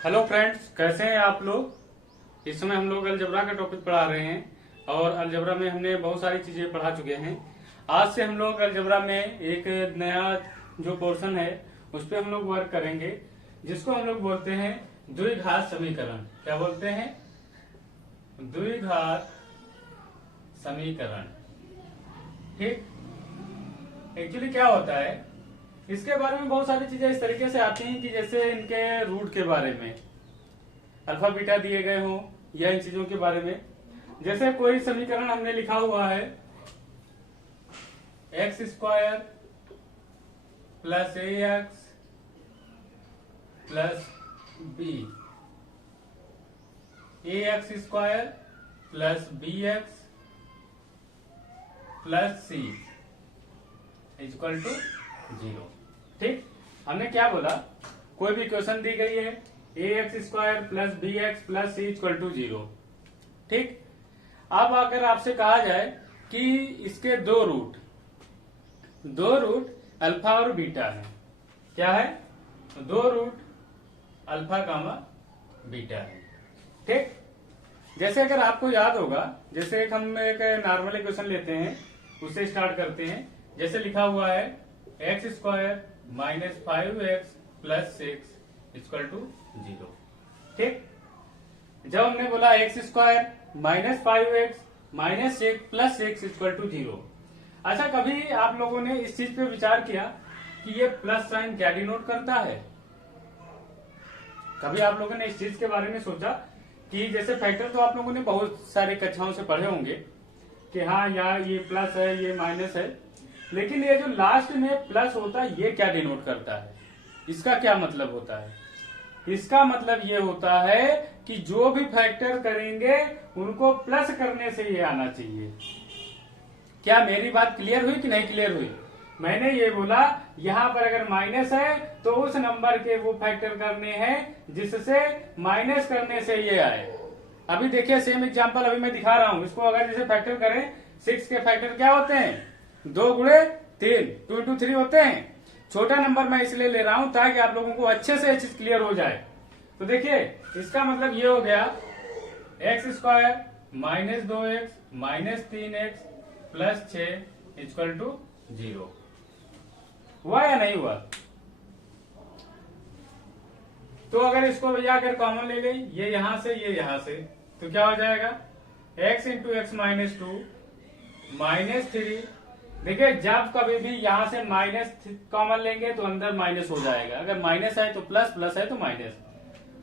Hello friends, कैसे हैं आप लोग। इस समय हम लोग अलजबरा का टॉपिक पढ़ा रहे हैं और अलजबरा में हमने बहुत सारी चीजें पढ़ा चुके हैं। आज से हम लोग अलजबरा में एक नया जो पोर्शन है उस पर हम लोग वर्क करेंगे, जिसको हम लोग बोलते हैं द्विघात समीकरण। क्या बोलते हैं? द्विघात समीकरण। ठीक। एक्चुअली क्या होता है, इसके बारे में बहुत सारी चीजें इस तरीके से आती हैं कि जैसे इनके रूट के बारे में अल्फा बीटा दिए गए हों या इन चीजों के बारे में। जैसे कोई समीकरण हमने लिखा हुआ है x square plus a x plus b, a x square plus b x plus c equal to 0। ठीक। हमने क्या बोला, कोई भी इक्वेशन दी गई है a x square plus b x plus c equal to 0। ठीक। अब अगर आपसे कहा जाए कि इसके दो रूट अल्फा और बीटा है, क्या है? दो रूट अल्फा कामा बीटा है। ठीक। जैसे अगर आपको याद होगा, जैसे हम एक नॉर्मल इक्वेशन लेते हैं, उससे स्टार्ट करते हैं। जैसे लिखा हुआ है x square minus 5x plus 6 equal to 0। ठीक। जब हमने बोला x square minus 5x minus 6 plus 6 equal to 0। अच्छा, कभी आप लोगों ने इस चीज पे विचार किया कि ये प्लस साइन क्या डिनोट करता है? कभी आप लोगों ने इस चीज के बारे में सोचा कि जैसे फैक्टर तो आप लोगों ने बहुत सारे कक्षाओं से पढ़े होंगे कि हाँ यार ये प्लस है ये माइनस है, लेकिन ये जो लास्ट में प्लस होता है ये क्या डिनोट करता है? इसका क्या मतलब होता है? इसका मतलब ये होता है कि जो भी फैक्टर करेंगे उनको प्लस करने से ये आना चाहिए। क्या मेरी बात क्लियर हुई कि नहीं क्लियर हुई? मैंने ये बोला यहां पर अगर माइनस है तो उस नंबर के वो फैक्टर करने हैं जिससे माइनस करने से ये आए। अभी देखिए सेम एग्जांपल अभी मैं दिखा रहा हूं। इसको अगर जैसे फैक्टर करें, 6 के फैक्टर क्या होते हैं? 2 गुणे 3, 2 इंटू 3 होते हैं। छोटा नंबर मैं इसलिए ले रहा हूं ताकि आप लोगों को अच्छे से चीज क्लियर हो जाए। तो देखिए इसका मतलब ये हो गया x square minus 2x minus 3x plus 6 equal to 0। हुआ या नहीं हुआ? तो अगर इसको भैया अगर कॉमन ले गई, ये यहां से ये यहां से, तो क्या हो जाएगा? x into x minus 2 minus 3। देखिए जब कभी भी यहां से माइनस कॉमन लेंगे तो अंदर माइनस हो जाएगा। अगर माइनस है तो प्लस, प्लस है तो माइनस।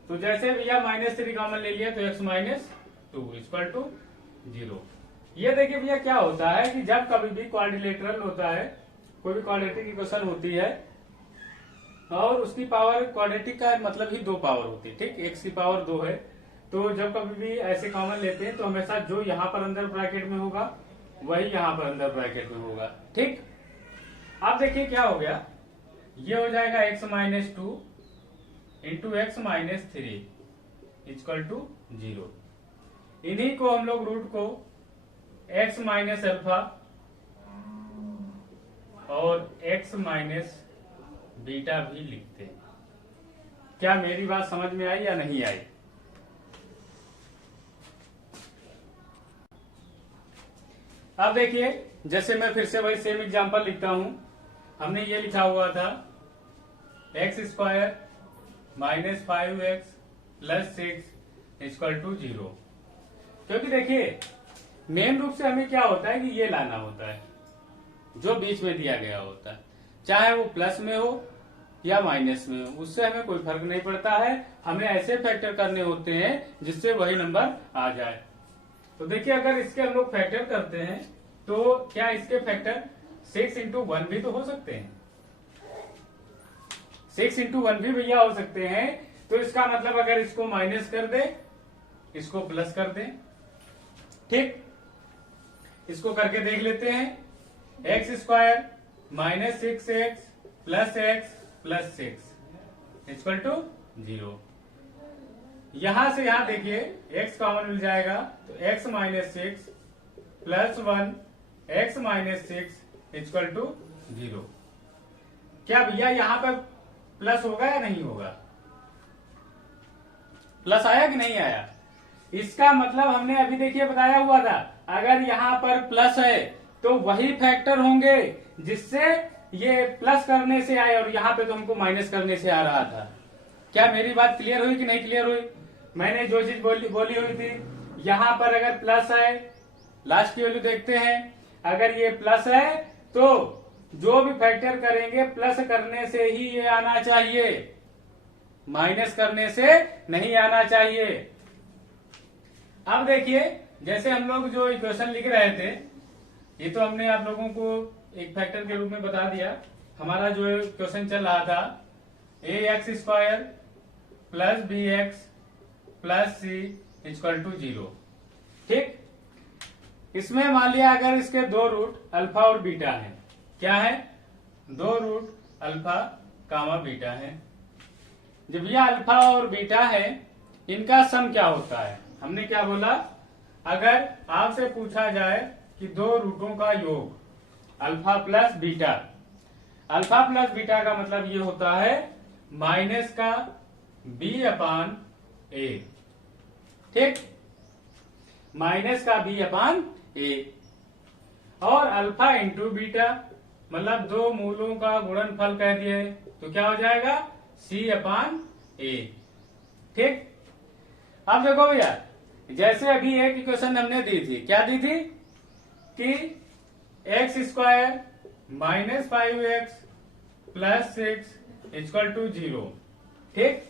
तो जैसे भैया माइनस 3 कॉमन ले लिया तो x माइनस 2 इक्वल टू 0। ये देखिए भैया क्या होता है कि जब कभी भी क्वाड्रिलेटरल होता है, कोई भी क्वाड्रेटिक इक्वेशन होती है और उसकी पावर, क्वाड्रेटिक का मतलब ही 2 पावर होती है। ठीक। x की पावर 2 है, तो जब कभी भी ऐसे कॉमन लेते हैं तो हमेशा जो यहाँ पर अंदर ब्रैकेट में होगा वही यहाँ पर अंदर ब्रैकेट में होगा। ठीक। अब देखिए क्या हो गया, ये हो जाएगा x minus 2 into x minus 3 equal to 0। इन्हीं को हम लोग रूट को x माइनस अल्फा और x माइनस बीटा भी लिखते हैं। क्या मेरी बात समझ में आई या नहीं आई? अब देखिए जैसे मैं फिर से वही सेम एग्जांपल लिखता हूं। हमने ये लिखा हुआ था x square minus 5x plus 6 equal to 0। क्योंकि देखिए मेन रूप से हमें क्या होता है कि ये लाना होता है जो बीच में दिया गया होता है, चाहे वो प्लस में हो या माइनस में हो, उससे हमें कोई फर्क नहीं पड़ता है। हमें ऐसे फैक्टर करने होते हैं जिससे वही नंबर आ जाए। तो देखिए अगर इसके हम लोग फैक्टर करते हैं तो क्या इसके फैक्टर 6 इंटू 1 भी तो हो सकते हैं। 6 इंटू 1 भी भैया हो सकते हैं। तो इसका मतलब अगर इसको माइनस कर दे, इसको प्लस कर दे। ठीक। इसको करके देख लेते हैं। X square minus 6x plus x plus 6 equal to 0। यहां से यहां देखिए x कॉमन मिल जाएगा तो x minus 6 plus 1 x minus 6 equal to 0। क्या भैया यहां पर प्लस होगा या नहीं होगा? प्लस आया कि नहीं आया? इसका मतलब हमने अभी देखिए बताया हुआ था, अगर यहाँ पर प्लस है तो वही फैक्टर होंगे जिससे ये प्लस करने से आए, और यहाँ पे तो हमको माइनस करने से आ रहा था। क्या मेरी बात क्लियर हुई कि नहीं क्लियर हुई? मैंने जो चीज बोली हुई थी, यहाँ पर अगर प्लस है, लास्ट की वैल्यू देखते हैं, अगर ये प्लस है तो जो भी फैक्टर करेंगे प्लस करने से ही ये आना चाहिए, माइनस करने से नहीं आना चाहिए। अब देखिए, जैसे हम लोग जो इक्वेशन लिख रहे थे, ये तो हमने आप लोगों को एक फैक्टर के रूप में बता दिया। हमारा जो इक्वेशन चल रहा था ax² plus bx plus c equal to 0, ठीक। इसमें मान लिया अगर इसके दो रूट अल्फा और बीटा है, क्या है? दो रूट अल्फा कामा बीटा है। जब यह अल्फा और बीटा है, इनका सम क्या होता है? हमने क्या बोला, अगर आपसे पूछा जाए कि दो रूटों का योग alpha plus beta, alpha plus beta का मतलब ये होता है माइनस का b अपान a, ठीक, माइनस का b अपान a, और अल्फा इंटू बीटा मतलब दो मूलों का गुणनफल कह दिए तो क्या हो जाएगा? c अपान a, ठीक। अब देखो भैया, जैसे अभी एक इक्वेशन हमने दी थी, क्या दी थी कि x² minus 5x plus 6 equal to 0, ठीक।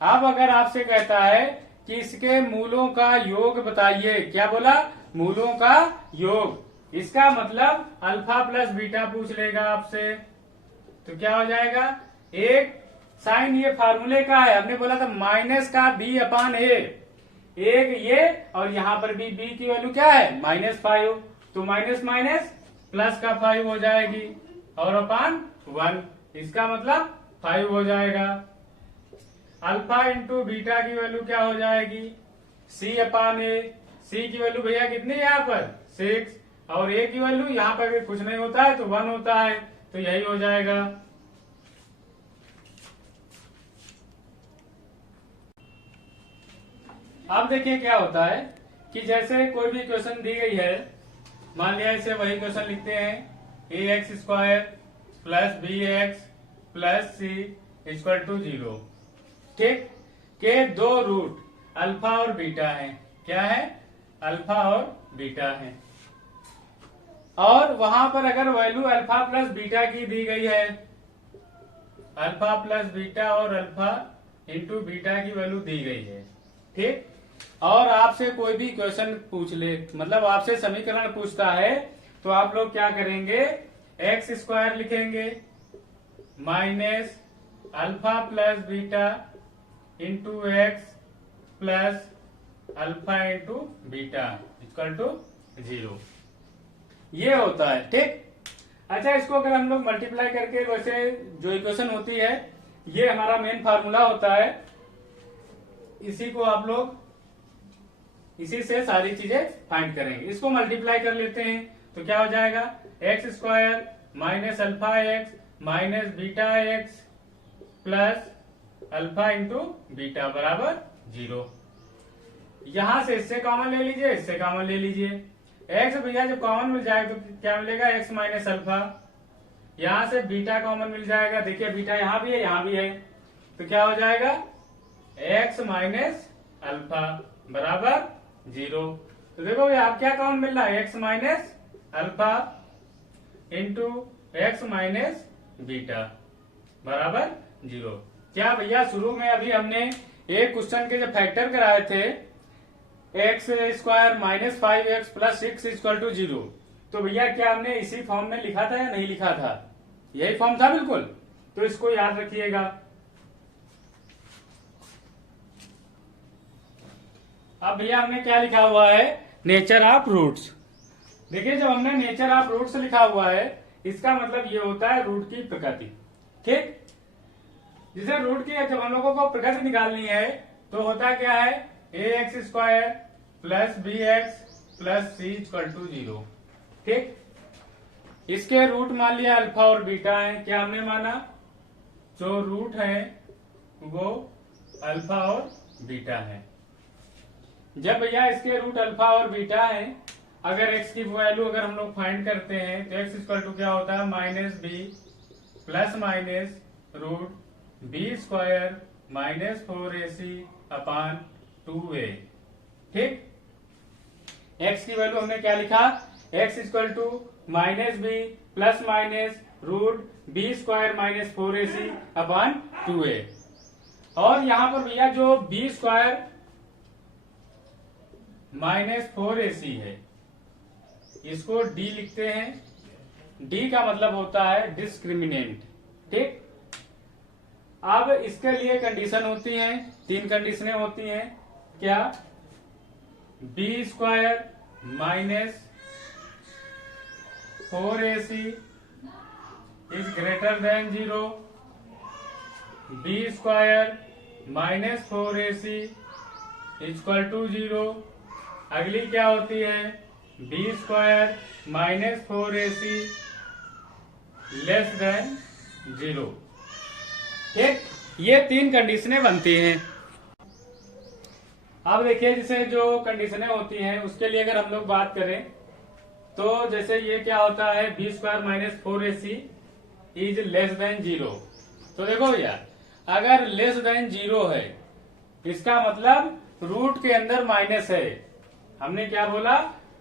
अब अगर आपसे कहता है कि इसके मूलों का योग बताइए, क्या बोला? मूलों का योग, इसका मतलब अल्फा प्लस बीटा पूछ लेगा आपसे, तो क्या हो जाएगा? एक साइन ये फार्मूले का है, हमने बोला था माइनस का b अपान a, एक ये, और यहाँ पर भी b की वैल्यू क्या है? -5, तो माइनस माइनस प्लस का 5 हो जाएगी, और अपान 1, इसका मतलब 5 हो जाएगा। अल्फा इंटू बीटा की वैल्यू क्या हो जाएगी? c अपान a, c की वैल्यू भैया कितनी है यहाँ पर? 6, और a की वैल्यू यहाँ पर कुछ नहीं होता है तो 1 होता है, तो यही हो जाएगा। अब देखिए क्या होता है कि जैसे कोई भी इक्वेशन दी गई है, मान लिया इसे वही इक्वेशन लिखते हैं ax² plus bx plus c equal to 0, ठीक, के दो रूट अल्फा और बीटा है, क्या है? अल्फा और बीटा है, और वहां पर अगर वैल्यू अल्फा प्लस बीटा की दी गई है, अल्फा प्लस बीटा और अल्फा इंटू बीटा की वैल्यू दी गई है, ठीक, और आपसे कोई भी क्वेश्चन पूछ ले, मतलब आपसे समीकरण पूछता है, तो आप लोग क्या करेंगे? x² लिखेंगे minus alpha plus beta into x plus alpha into beta equal to 0, ये होता है, ठीक। अच्छा, इसको अगर हम लोग मल्टीप्लाई करके, वैसे जो इक्वेशन होती है ये हमारा मेन फार्मूला होता है, इसी को आप लोग इसी से सारी चीजें फाइंड करेंगे। इसको मल्टीप्लाई कर लेते हैं तो क्या हो जाएगा? x² minus alpha x minus beta x plus alpha into beta बराबर 0। यहां से इससे कॉमन ले लीजिए, इससे कॉमन ले लीजिए। एक्स भैया जब कॉमन मिल जाए तो क्या मिलेगा? X minus alpha. यहां से बीटा कॉमन मिल जाएगा, देखिए बीटा यहाँ भी है यहाँ भी है, तो क्या हो जाएगा? एक्स माइनस अल्फा बराबर 0। तो देखो भैया आप क्या कॉमन मिल रहा है? X minus alpha into x minus beta बराबर 0। क्या भैया शुरू में अभी हमने एक क्वेश्चन के जब फैक्टर कराए थे x² minus 5x plus 6 equal to 0, तो भैया क्या हमने इसी फॉर्म में लिखा था या नहीं लिखा था? यही फॉर्म था बिल्कुल, तो इसको याद रखिएगा। अब भैया हमने क्या लिखा हुआ है? Nature of roots. देखिए जब हमने नेचर ऑफ रूट्स लिखा हुआ है, इसका मतलब ये होता है रूट की प्रकृति, ठीक। जिसे रूट की जब हम लोगों को प्रकृति निकालनी है तो होता क्या है? ax² plus bx plus c equal to 0, ठीक। इसके रूट मान लिया अल्फा और बीटा है, क्या हमने माना? जो रूट है वो अल्फा और बीटा है। जब भैया इसके रूट अल्फा और बीटा है, अगर x की वैल्यू अगर हम लोग फाइंड करते हैं तो x इक्वल टू क्या होता है minus b plus minus root b square minus 4ac upon 2a। ठीक, x की वैल्यू हमने क्या लिखा, x equal to minus b plus minus root b square minus 4ac upon 2a। और यहां पर भैया जो बी स्क्वायर माइनस 4ac है इसको d लिखते हैं। d का मतलब होता है डिस्क्रिमिनेंट। ठीक, अब इसके लिए कंडीशन होती है, 3 कंडीशनें होती हैं। क्या, B square minus 4ac is greater than 0, B square minus 4ac equal to 0। अगली क्या होती है, B square minus 4ac less than 0। ठीक, ये 3 कंडीशनें बनती हैं। अब देखिए जैसे जो कंडीशनें होती हैं उसके लिए अगर हम लोग बात करें तो जैसे ये क्या होता है, B square minus 4ac is less than 0। तो देखो भैया अगर लेस देन 0 है इसका मतलब रूट के अंदर माइनस है। हमने क्या बोला,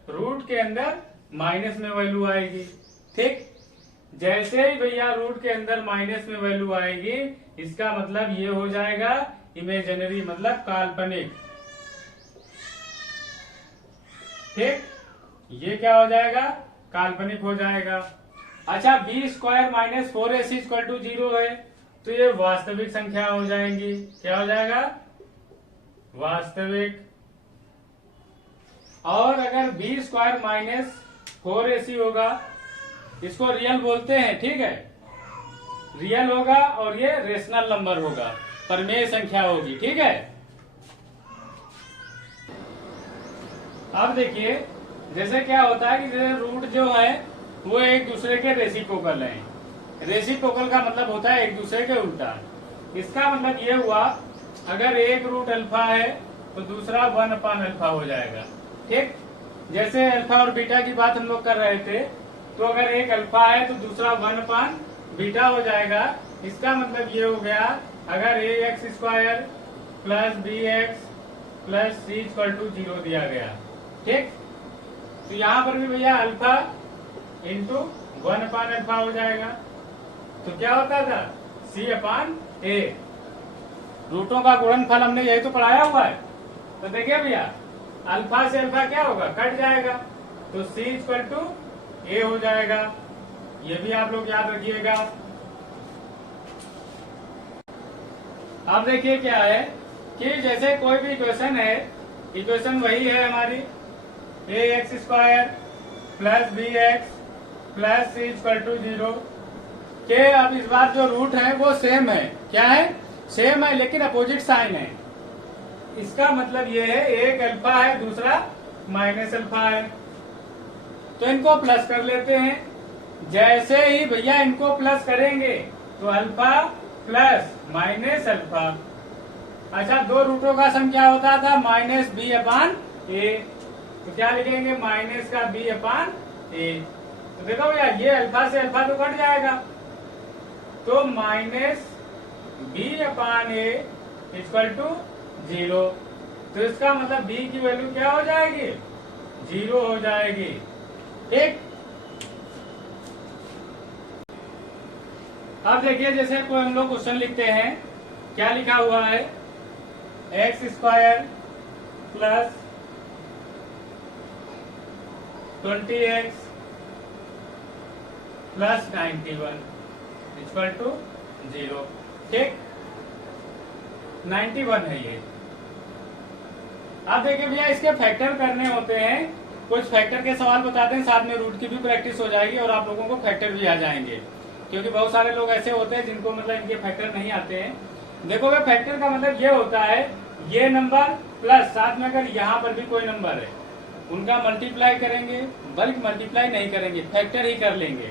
रूट के अंदर माइनस में वैल्यू आएगी। ठीक, जैसे ही भैया रूट के अंदर माइनस में वैल्यू आएगी इसका मतलब ये हो जाएगा इमेजिनरी, मतलब काल्पनिक। ठीक, ये क्या हो जाएगा, काल्पनिक हो जाएगा। अच्छा, B square minus 4ac equal to 0 है तो ये वास्तविक संख्या हो जाएंगी। क्या हो जाएगा, वास्तविक। और अगर बी स्क्वायर माइनस 4ac होगा इसको रियल बोलते हैं। ठीक है, रियल होगा और ये रेशनल नंबर होगा, परमेय संख्या होगी। ठीक है, अब देखिए जैसे क्या होता है कि जैसे रूट जो है वो एक दूसरे के रेसिप्रोकल हैं। रेसिप्रोकल का मतलब होता है एक दूसरे के उल्टा। इसका मतलब ये हुआ अगर एक रूट अल्फा है तो दूसरा 1 अपान अल्फा हो जाएगा। ठीक, जैसे अल्फा और बीटा की बात हम लोग कर रहे थे तो अगर एक अल्फा है तो दूसरा 1 अपान बीटा हो जाएगा। इसका मतलब ये हो गया अगर a x square plus b x plus c equal to 0 दिया गया। ठीक, तो यहाँ पर भी भैया अल्फा इंटू 1 अपान अल्फा हो जाएगा। तो क्या होता था, सी अपान ए। रूटों का गुणनफल हमने यही तो पढ़ाया हुआ है। तो देखिए भैया अल्फा से अल्फा क्या होगा, कट जाएगा तो सी इक्वल टू ए हो जाएगा। ये भी आप लोग याद रखिएगा। अब देखिए क्या है कि जैसे कोई भी इक्वेशन है, इक्वेशन वही है हमारी a x square plus b x plus c equal to 0 के। अब इस बार जो रूट है वो सेम है। क्या है, सेम है लेकिन अपोजिट साइन है। इसका मतलब ये है एक अल्फा है दूसरा माइनस अल्फा है, तो इनको प्लस कर लेते हैं। जैसे ही भैया इनको प्लस करेंगे तो अल्फा प्लस माइनस अल्फा। अच्छा, दो रूटों का सम क्या होता था, माइनस बी अपान ए। तो क्या लिखेंगे, माइनस का बी अपान ए। तो देखो भैया ये अल्फा से अल्फा तो कट जाएगा तो minus B upon A equal to 0। तो इसका मतलब बी की वैल्यू क्या हो जाएगी, 0 हो जाएगी। ठीक, अब देखिए जैसे कोई हम लोग क्वेश्चन लिखते हैं, क्या लिखा हुआ है, x square plus 20x plus 91 equal to 0। ठीक, 91 है ये। अब देखिए भैया इसके फैक्टर करने होते हैं। कुछ फैक्टर के सवाल बताते हैं, साथ में रूट की भी प्रैक्टिस हो जाएगी और आप लोगों को फैक्टर भी आ जाएंगे, क्योंकि बहुत सारे लोग ऐसे होते हैं जिनको मतलब इनके फैक्टर नहीं आते हैं। देखो भाई फैक्टर का मतलब ये होता है ये नंबर प्लस साथ में अगर यहाँ पर भी कोई नंबर है उनका मल्टीप्लाई करेंगे, बल्कि मल्टीप्लाई नहीं करेंगे, फैक्टर ही कर लेंगे।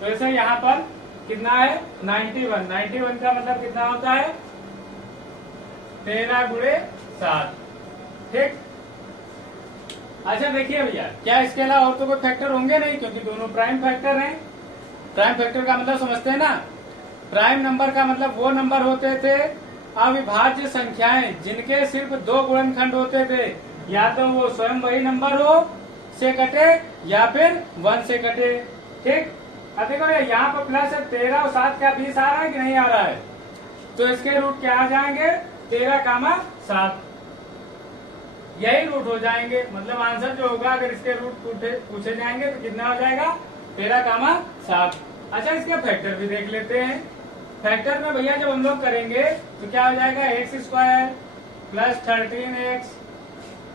तो ऐसे यहाँ पर कितना है 91। 91 का मतलब कितना होता है 13 गुणे 7। ठीक। अच्छा देखिए भैया, क्या इसके अलावा और तो कोई फैक्टर होंगे नहीं, क्योंकि दोनों प्राइम फैक्टर हैं। प्राइम फैक्टर का मतलब समझते हैं ना, प्राइम नंबर का मतलब वो नंबर होते थे अविभाज्य संख्याएं जिनके सिर्फ 2 गुणनखंड होते थे, या तो वो स्वयं वही नंबर हो से कटे या फिर 1 से कटे। ठीक। अब देखो यहाँ पर प्लस है, 13 और 7 का 20 आ रहा है कि नहीं आ रहा है, तो इसके रूट क्या आ जाएंगे, 13, 7 यही रूट हो जाएंगे। मतलब आंसर जो होगा अगर इसके रूट पूछे जाएंगे तो कितना हो जाएगा, 13, 7। अच्छा इसके फैक्टर भी देख लेते हैं। फैक्टर में भैया जब हम लोग करेंगे तो क्या हो जाएगा, x² plus 13x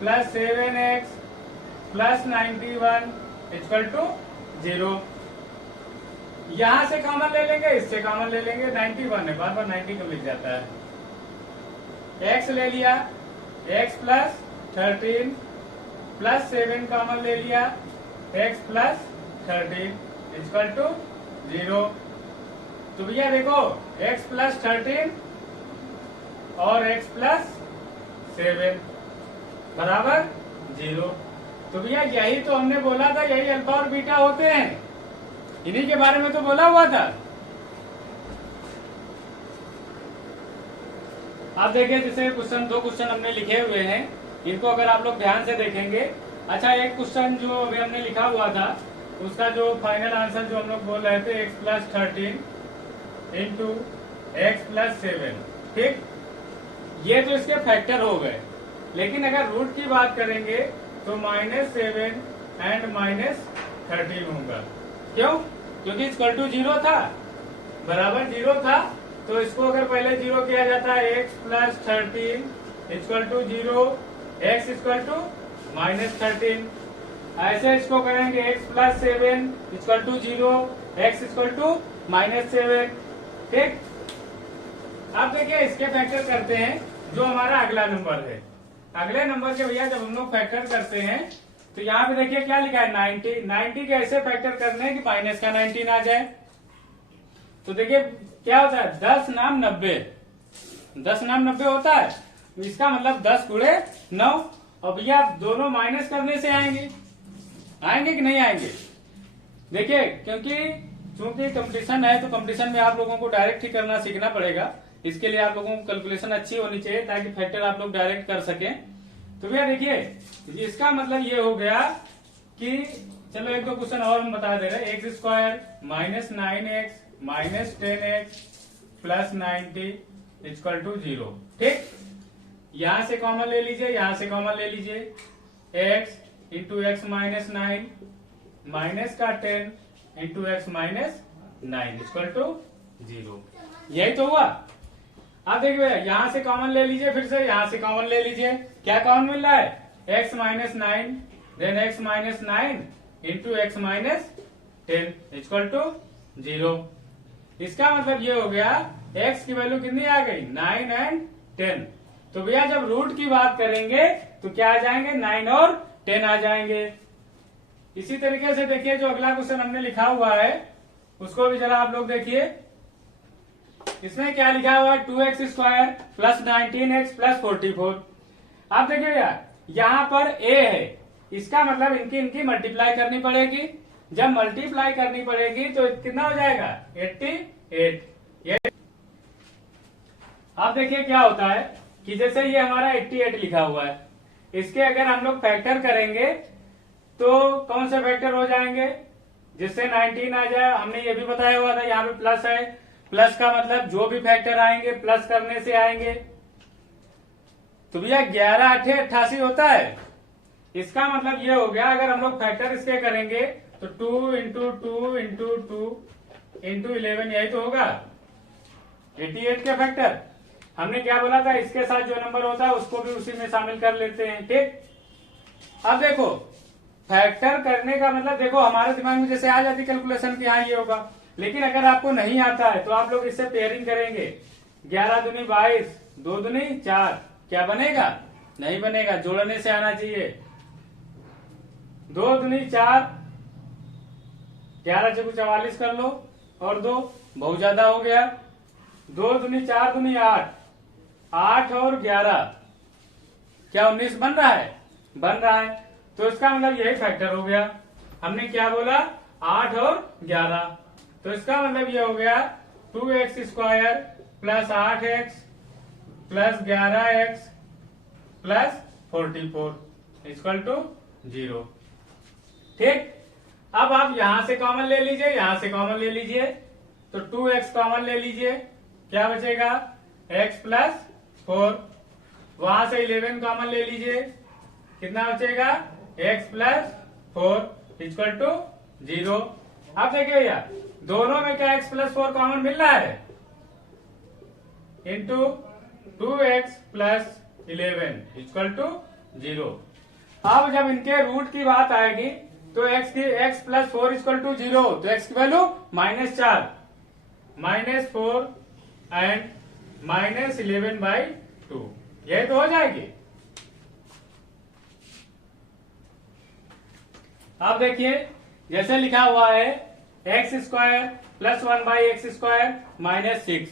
plus 7x plus 91 equal to 0। यहां से कॉमन ले लेंगे, इससे कॉमन ले लेंगे, 91 है, बार बार 90 क्यों लिख जाता है। x ले लिया, x प्लस 13 प्लस 7 कॉमन ले लिया, x प्लस 13 इक्वल टू 0। तो भैया देखो x प्लस 13 और x प्लस 7 बराबर 0। तो भैया यही तो हमने बोला था, यही अल्फा और बीटा होते हैं, इन्हीं के बारे में तो बोला हुआ था। आप देखिए जैसे दो क्वेश्चन हमने लिखे हुए हैं, इनको अगर आप लोग ध्यान से देखेंगे। अच्छा एक क्वेश्चन जो अभी हमने लिखा हुआ था उसका जो फाइनल आंसर जो हम लोग बोल रहे थे, x plus 13 into x plus 7। ठीक। ये तो इसके फैक्टर हो गए, लेकिन अगर रूट की बात करेंगे तो -7 एंड -13 होगा। क्यों? क्योंकि इक्वल टू 0 था, बराबर 0 था, तो इसको अगर पहले 0 किया जाता है, x plus 13 equal to 0, x equal to -13। ऐसे इसको करेंगे x plus 7 equal to 0, x equal to -7। ठीक। अब देखिए इसके फैक्टर करते हैं जो हमारा अगला नंबर है। अगले नंबर के भैया जब हम लोग फैक्टर करते हैं तो यहाँ पे देखिए क्या लिखा है, 90 के ऐसे फैक्टर करने हैं कि माइनस का 19 आ जाए। तो देखिए क्या होता है, 10 नाम 90, 10 नाम 90 होता है, इसका मतलब 10 गुणे 9। और भैया दोनों माइनस करने से आएंगे कि नहीं आएंगे। देखिए क्योंकि चूंकि कंपटीशन है तो कंपटीशन में आप लोगों को डायरेक्ट ही करना सीखना पड़ेगा। इसके लिए आप लोगों को कैलकुलेशन अच्छी होनी चाहिए ताकि फैक्टर आप लोग डायरेक्ट कर सकें। तो भैया देखिए इसका मतलब ये हो गया कि चलो एक दो क्वेश्चन और हम बता दे रहे हैं। x² minus 9x minus 10x plus 90 equal to 0। ठीक। यहां से कॉमन ले लीजिए, यहां से कॉमन ले लीजिए, x into x minus 9 minus का 10 into x minus 9 equal to 0। यही तो हुआ। अब देखिए यहां से कॉमन ले लीजिए, फिर से यहां से कॉमन ले लीजिए, क्या कॉमन मिल रहा है, x minus 9 then x minus 9 into x minus 10 equal to 0। इसका मतलब ये हो गया x की वैल्यू कितनी आ गई, 9 एंड 10। तो भैया जब रूट की बात करेंगे तो क्या आ जाएंगे, 9 और 10 आ जाएंगे। इसी तरीके से देखिए जो अगला क्वेश्चन हमने लिखा हुआ है उसको भी जरा आप लोग देखिए। इसमें क्या लिखा हुआ है, 2x² प्लस 19x प्लस 44। आप देखिए यार यहाँ पर a है, इसका मतलब इनकी मल्टीप्लाई करनी पड़ेगी। जब मल्टीप्लाई करनी पड़ेगी तो कितना हो जाएगा, 88। अब देखिए क्या होता है कि जैसे ये हमारा 88 लिखा हुआ है, इसके अगर हम लोग फैक्टर करेंगे तो कौन से फैक्टर हो जाएंगे, जिससे 19 आ जाए। हमने ये भी बताया हुआ था, यहाँ पे प्लस है, प्लस का मतलब जो भी फैक्टर आएंगे प्लस करने से आएंगे। तो भैया 11 8 88 होता है। इसका मतलब ये हो गया अगर हम लोग फैक्टर इसके करेंगे तो 2 इंटू 2 इंटू 2 इंटू 11, यही तो होगा 88 के फैक्टर। हमने क्या बोला था, इसके साथ जो नंबर होता है उसको भी उसी में शामिल कर लेते हैं। ठीक। अब देखो फैक्टर करने का मतलब, देखो हमारे दिमाग में जैसे आ जाती कैलकुलेशन की हाँ ये होगा, लेकिन अगर आपको नहीं आता है तो आप लोग इससे पेयरिंग करेंगे। 11 दूनी 22, 2 दूनी 4, क्या बनेगा, नहीं बनेगा, जोड़ने से आना चाहिए। 2 दूनी 4, 11 से 44 कर लो और 2 बहुत ज्यादा हो गया। 2 दूनी 4 दूनी 8, 8 और 11 क्या 19 बन रहा है? बन रहा है। तो इसका मतलब यही फैक्टर हो गया। हमने क्या बोला? 8 और 11। तो इसका मतलब ये हो गया 2x² plus 8x plus 11x plus 44 equal to 0। ठीक। अब आप यहां से कॉमन ले लीजिए, यहां से कॉमन ले लीजिए, तो 2x कॉमन ले लीजिए, क्या बचेगा? x plus 4। वहां से 11 कॉमन ले लीजिए, कितना बचेगा? x plus 4 equal to 0। अब देखिए भैया, दोनों में क्या x प्लस 4 कॉमन मिल रहा है? Into 2x plus 11 equal to 0। अब जब इनके रूट की बात आएगी तो x प्लस 4 इक्वल टू 0, तो x की वैल्यू -4, -4 एंड -11/2, यही तो हो जाएगी। अब देखिए जैसे लिखा हुआ है x² प्लस 1/x² -6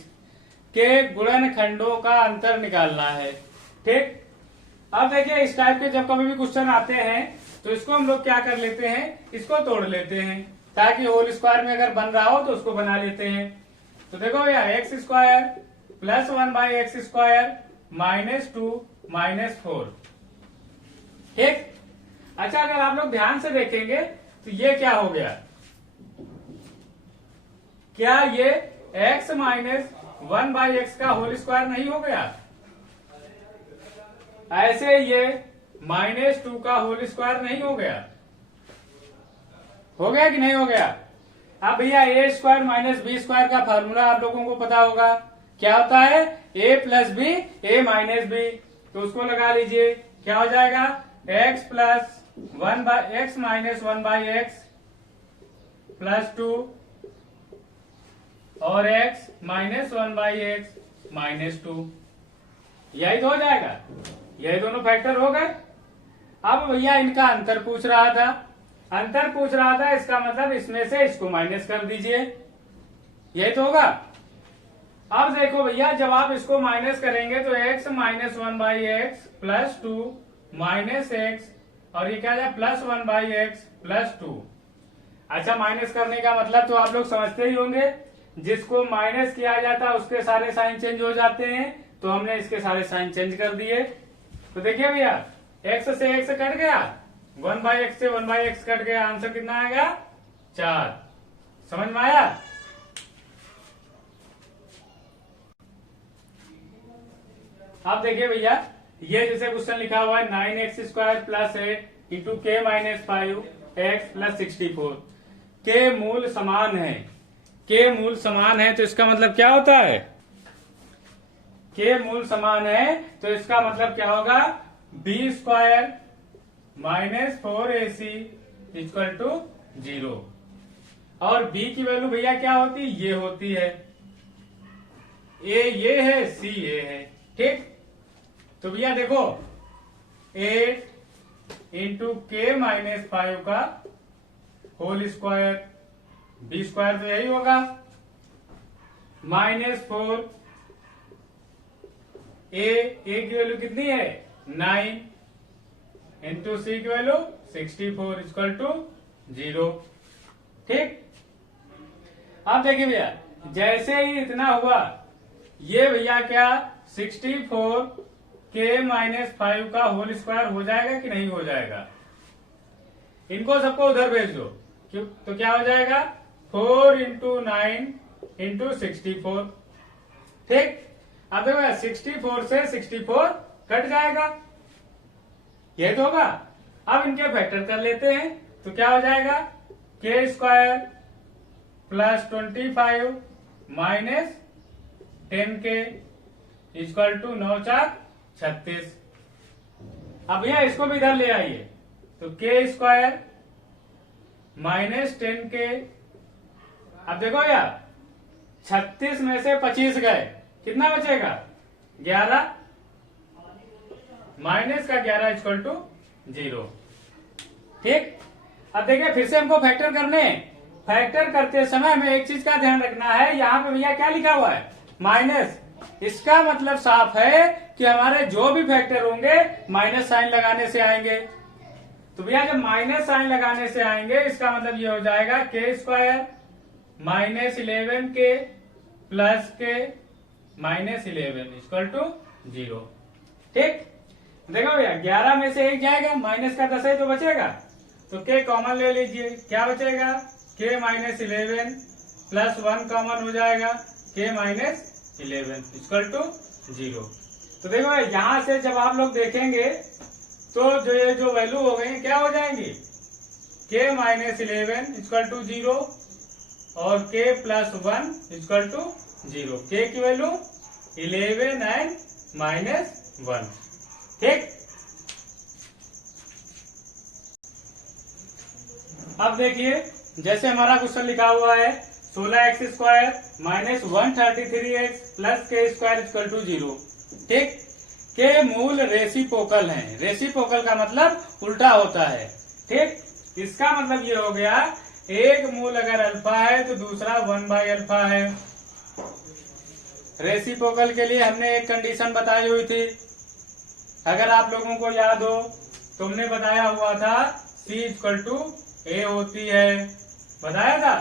के गुणनखंडों का अंतर निकालना है। ठीक। अब देखिए इस टाइप के जब कभी भी क्वेश्चन आते हैं तो इसको हम लोग क्या कर लेते हैं, इसको तोड़ लेते हैं, ताकि होल स्क्वायर में अगर बन रहा हो तो उसको बना लेते हैं। तो देखो भैया x² प्लस 1/x² -2 -4। ठीक। अच्छा, अगर आप लोग ध्यान से देखेंगे तो ये क्या हो गया? क्या ये x माइनस 1/x का होल स्क्वायर नहीं हो गया? ऐसे ये -2 का होल स्क्वायर नहीं हो गया? हो गया कि नहीं हो गया? अब भैया a² माइनस b² का फार्मूला आप लोगों को पता होगा, क्या होता है? a plus B a minus B. तो उसको लगा लीजिए, क्या हो जाएगा? x plus 1/x minus 1/x plus 2 और x माइनस 1/x माइनस 2, यही तो हो जाएगा। यही दोनों फैक्टर हो गए। अब भैया इनका अंतर पूछ रहा था, अंतर पूछ रहा था, इसका मतलब इसमें से इसको माइनस कर दीजिए, यही तो होगा। अब देखो भैया, जब आप इसको माइनस करेंगे तो x minus 1/x plus 2 minus x और ये क्या है? Plus 1/x plus 2। अच्छा, माइनस करने का मतलब तो आप लोग समझते ही होंगे, जिसको माइनस किया जाता है उसके सारे साइन चेंज हो जाते हैं, तो हमने इसके सारे साइन चेंज कर दिए। तो देखिए भैया, x से x कट गया, 1/x से 1/x कट गया, आंसर कितना आएगा? 4। समझ में आया? अब देखिए भैया, ये जैसे क्वेश्चन लिखा हुआ है 9x² plus 8 into k minus 5x plus 64, के मूल समान है। के मूल समान है तो इसका मतलब क्या होता है? के मूल समान है तो इसका मतलब क्या होगा? b² minus 4ac equal to 0। और b की वैल्यू भैया क्या होती है? ये होती है, a ये है, c ये है। ठीक। तो भैया देखो 8 इंटू k माइनस 5 का होल स्क्वायर, b² तो यही होगा, -4 a की वैल्यू कितनी है? 9 इंटू c की वैल्यू 64 इक्वल टू 0। ठीक। अब देखिए भैया, जैसे ही इतना हुआ, ये भैया क्या 64 k माइनस 5 का होल स्क्वायर हो जाएगा कि नहीं हो जाएगा? इनको सबको उधर भेज दो, क्यों? तो क्या हो जाएगा? 4 इंटू 9 इंटू 64। ठीक। अब देखो 64 से 64 कट जाएगा, यही तो होगा। अब इनके फैक्टर कर लेते हैं, तो क्या हो जाएगा? k² plus 25 minus 10k equal to 9×4 36। अब भैया इसको भी इधर ले आइए, तो k² माइनस 10k। अब देखो यार, 36 में से 25 गए, कितना बचेगा? 11, माइनस का 11 इक्वल टू 0। ठीक। अब देखिए फिर से हमको फैक्टर करने हैं। फैक्टर करते समय हमें एक चीज का ध्यान रखना है, यहाँ पे भैया क्या लिखा हुआ है? माइनस। इसका मतलब साफ है कि हमारे जो भी फैक्टर होंगे माइनस साइन लगाने से आएंगे। तो भैया जब माइनस साइन लगाने से आएंगे इसका मतलब ये हो जाएगा के स्क्वायर माइनस 11 के प्लस के माइनस 11 इक्वल टू 0। ठीक, देखो भैया 11 में से 1 जाएगा, माइनस का 10 है तो बचेगा, तो के कॉमन ले लीजिए, क्या बचेगा के माइनस 11 प्लस 1 कॉमन हो जाएगा के माइनस 11 इक्वल टू 0। तो देखो यहां से जब आप लोग देखेंगे तो जो ये जो वैल्यू हो गई क्या हो जाएंगी के माइनस 11 इक्वल टू 0 और के प्लस 1 इक्वल टू 0। के की वैल्यू 11 एंड माइनस 1। ठीक, अब देखिए जैसे हमारा क्वेश्चन लिखा हुआ है 16x² माइनस 133x प्लस के स्क्वायर इक्वल टू 0। ठीक, के मूल रेसिप्रोकल हैं। रेसिप्रोकल का मतलब उल्टा होता है। ठीक, इसका मतलब ये हो गया एक मूल अगर अल्फा है तो दूसरा 1/अल्फा है। रेसिप्रोकल के लिए हमने एक कंडीशन बताई हुई थी, अगर आप लोगों को याद हो, तुमने बताया हुआ था C इक्वल टू A होती है, बताया था।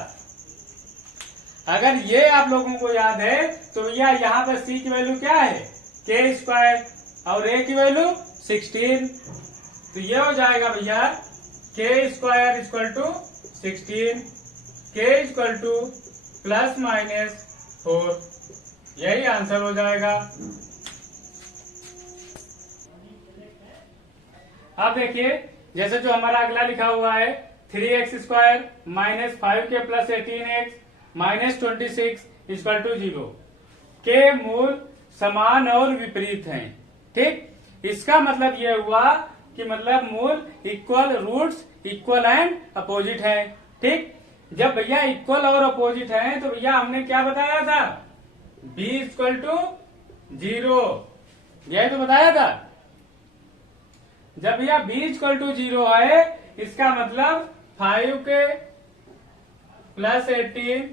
अगर ये आप लोगों को याद है तो भैया यहाँ पर C की वैल्यू क्या है के स्क्वायर और A की वैल्यू 16, तो ये हो जाएगा भैया के स्क्वायर इक्वल टू 16, के इक्वल टू प्लस माइनस 4, यही आंसर हो जाएगा। अब देखिए जैसे जो हमारा अगला लिखा हुआ है 3x² minus 5k plus 18x minus 26 equal to 0 के मूल समान और विपरीत हैं। ठीक, इसका मतलब यह हुआ कि मतलब मूल equal, roots equal and opposite है। ठीक, जब भैया इक्वल और अपोजिट हैं तो भैया हमने क्या बताया था b इक्वल टू 0, यही तो बताया था। जब भैया b इक्वल टू 0 है इसका मतलब 5k plus 18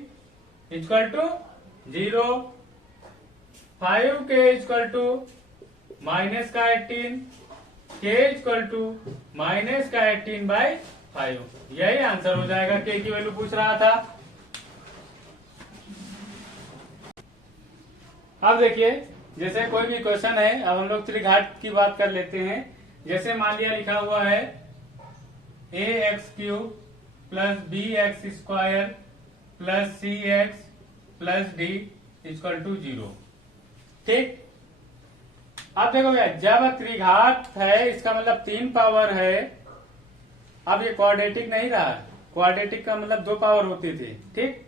equal to 0, 5k equal to minus का 18, k इक्वल टू माइनस का 18/5, यही आंसर हो जाएगा। k की वैल्यू पूछ रहा था। अब देखिए जैसे कोई भी क्वेश्चन है, अब हम लोग त्रिघात की बात कर लेते हैं। जैसे मान लिया लिखा हुआ है ax³ plus bx² plus cx plus d equal to 0। ठीक, अब देखो भैया जब त्रिघात है इसका मतलब 3 पावर है। अब ये क्वाड्रेटिक नहीं रहा, क्वाड्रेटिक का मतलब 2 पावर होती थी। ठीक,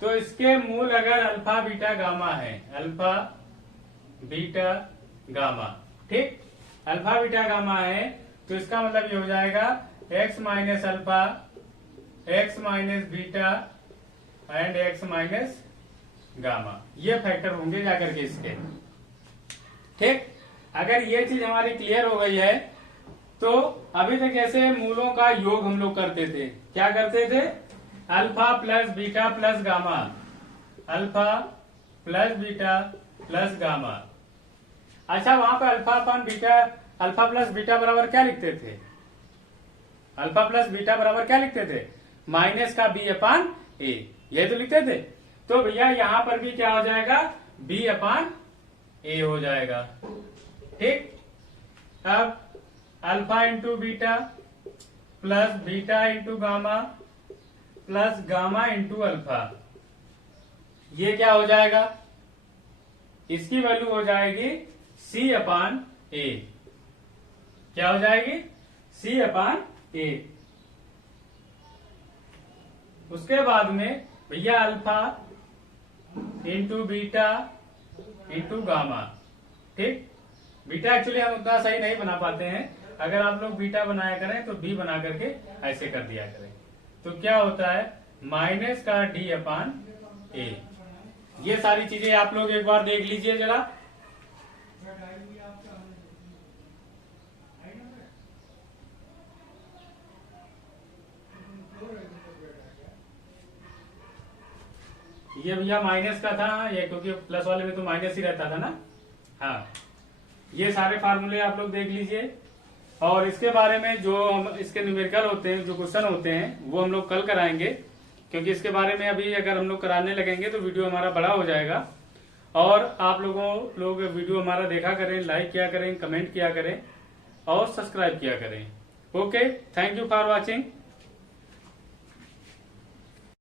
तो इसके मूल अगर अल्फा बीटा गामा है, अल्फा बीटा गामा, ठीक, अल्फा बीटा गामा है तो इसका मतलब ये हो जाएगा x minus alpha, x minus beta and x minus gamma, ये फैक्टर होंगे जाकर के इसके। ठीक, अगर ये चीज हमारी क्लियर हो गई है तो अभी तक ऐसे मूलों का योग हम लोग करते थे। क्या करते थे, alpha plus beta plus gamma, alpha plus beta plus gamma. अच्छा वहां पर अल्फा अपन बीटा, अल्फा प्लस बीटा बराबर क्या लिखते थे, अल्फा प्लस बीटा बराबर क्या लिखते थे माइनस का b/a, ये तो लिखते थे। तो भैया यहां पर भी क्या हो जाएगा b/a हो जाएगा। ठीक, अब alpha into beta plus beta into gamma plus gamma into alpha, ये क्या हो जाएगा, इसकी वैल्यू हो जाएगी c/a, क्या हो जाएगी c/a। उसके बाद में भैया alpha into beta into gamma. ठीक, बीटा एक्चुअली हम उतना सही नहीं बना पाते हैं, अगर आप लोग बीटा बनाया करें तो b बना करके ऐसे कर दिया करें, तो क्या होता है माइनस का d/a। ये सारी चीजें आप लोग एक बार देख लीजिए जरा। ये भैया माइनस का था, ये क्योंकि प्लस वाले में तो माइनस ही रहता था ना। हाँ, ये सारे फार्मूले आप लोग देख लीजिए, और इसके बारे में जो हम इसके न्यूमेरिकल होते हैं, जो क्वेश्चन होते हैं, वो हम लोग कल कराएंगे, क्योंकि इसके बारे में अभी अगर हम लोग कराने लगेंगे तो वीडियो हमारा बड़ा हो जाएगा। और आप लोग वीडियो हमारा देखा करें, लाइक किया करें, कमेंट किया करें और सब्सक्राइब किया करें। Okay, thank you for watching.